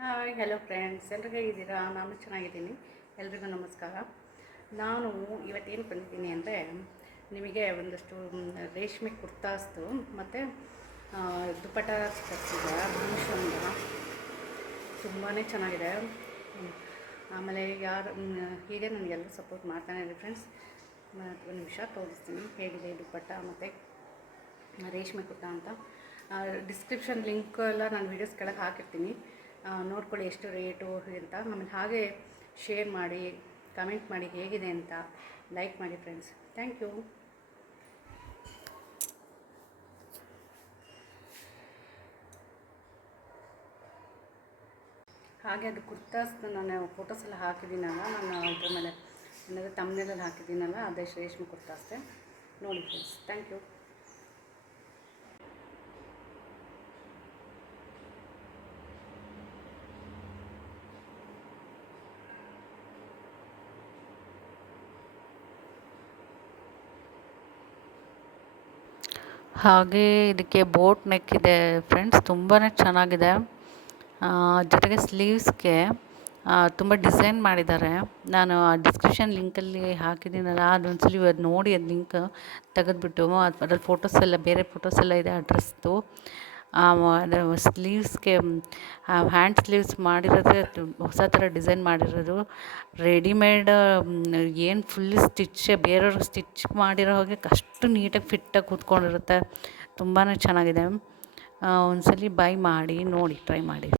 Hi hello friends, ಎಲ್ಲರೂ ಹೇಗಿದ್ದೀರಾ? ನಾನು ಚೆನ್ನಾಗಿದ್ದೀನಿ. ಎಲ್ರಿಗೂ ನಮಸ್ಕಾರ. ನಾನು ಇವತ್ತೇನು ಬಂದಿದ್ದೀನಿ ಅಂದರೆ ನಿಮಗೆ ಒಂದಷ್ಟು ರೇಷ್ಮೆ ಕುರ್ತಾಸ್ತು ಮತ್ತು ದುಪ್ಪಟ್ಟ ತರಿಸಿದೆ ಮೀಶೋಯಿಂದ. ತುಂಬಾ ಚೆನ್ನಾಗಿದೆ. ಆಮೇಲೆ ಹೀಗೆ ನನಗೆಲ್ಲರೂ ಸಪೋರ್ಟ್ ಮಾಡ್ತಾನೆ ಇದೆ ಫ್ರೆಂಡ್ಸ್. ಒಂದು ನಿಮಿಷ ತೋರಿಸ್ತೀನಿ ಹೇಗಿದೆ ದುಪ್ಪಟ್ಟ ಮತ್ತು ರೇಷ್ಮೆ ಕುರ್ತಾ ಅಂತ. ಡಿಸ್ಕ್ರಿಪ್ಷನ್ ಲಿಂಕ್ ಎಲ್ಲ ನಾನು ವೀಡಿಯೋಸ್ ಕೆಳಗೆ ಹಾಕಿರ್ತೀನಿ, ನೋಡ್ಕೊಳ್ಳಿ ಎಷ್ಟು ರೇಟು ಅಂತ. ಆಮೇಲೆ ಹಾಗೆ ಶೇರ್ ಮಾಡಿ, ಕಮೆಂಟ್ ಮಾಡಿ ಹೇಗಿದೆ ಅಂತ, ಲೈಕ್ ಮಾಡಿ ಫ್ರೆಂಡ್ಸ್. Thank you. ಹಾಗೆ ಅದು ಕುರ್ತಾಸ್ ನಾನು ಫೋಟೋಸ್ ಎಲ್ಲ ಹಾಕಿದ್ದೀನಲ್ಲ, ನಾನು ಅದ್ರ ಮೇಲೆ ಏನಾದರೂ ತಮ್ಮನೇಲಲ್ಲಿ ಹಾಕಿದ್ದೀನಲ್ಲ, ಅದೇ ರೇಷ್ಮೆ ಕುರ್ತಾಸ್ತೆ. ನೋಡಿ ಫ್ರೆಂಡ್ಸ್, ಥ್ಯಾಂಕ್ ಯು. ಹಾಗೆ ಇದಕ್ಕೆ ಬೋಟ್ ನೆಕ್ ಇದೆ ಫ್ರೆಂಡ್ಸ್, ತುಂಬಾ ಚೆನ್ನಾಗಿದೆ. ಜೊತೆಗೆ ಸ್ಲೀವ್ಸ್ಗೆ ತುಂಬ ಡಿಸೈನ್ ಮಾಡಿದ್ದಾರೆ. ನಾನು ಆ ಡಿಸ್ಕ್ರಿಪ್ಷನ್ ಲಿಂಕಲ್ಲಿ ಹಾಕಿದ್ದೀನಲ್ಲ, ಅದೊಂದ್ಸಲಿ ಅದು ನೋಡಿ, ಅದು ಲಿಂಕ್ ತೆಗೆದುಬಿಟ್ಟು ಅದ್ರಲ್ಲಿ ಫೋಟೋಸ್ ಎಲ್ಲ, ಬೇರೆ ಫೋಟೋಸ್ ಎಲ್ಲ ಇದೆ ಅಡ್ರೆಸ್ದು. ಅದು ಸ್ಲೀವ್ಸ್ಗೆ ಹ್ಯಾಂಡ್ ಸ್ಲೀವ್ಸ್ ಮಾಡಿರೋದೇ ಹೊಸ ಥರ ಡಿಸೈನ್ ಮಾಡಿರೋದು. ರೆಡಿಮೇಡ್ ಏನು ಫುಲ್ ಸ್ಟಿಚ್, ಬೇರೆಯವ್ರಿಗೆ ಸ್ಟಿಚ್ ಮಾಡಿರೋ ಹಾಗೆ ಅಷ್ಟು ನೀಟಾಗಿ ಫಿಟ್ಟಾಗಿ ಕೂತ್ಕೊಂಡಿರುತ್ತೆ. ತುಂಬಾ ಚೆನ್ನಾಗಿದೆ. ಒಂದ್ಸಲಿ ಬೈ ಮಾಡಿ ನೋಡಿ, ಟ್ರೈ ಮಾಡಿ.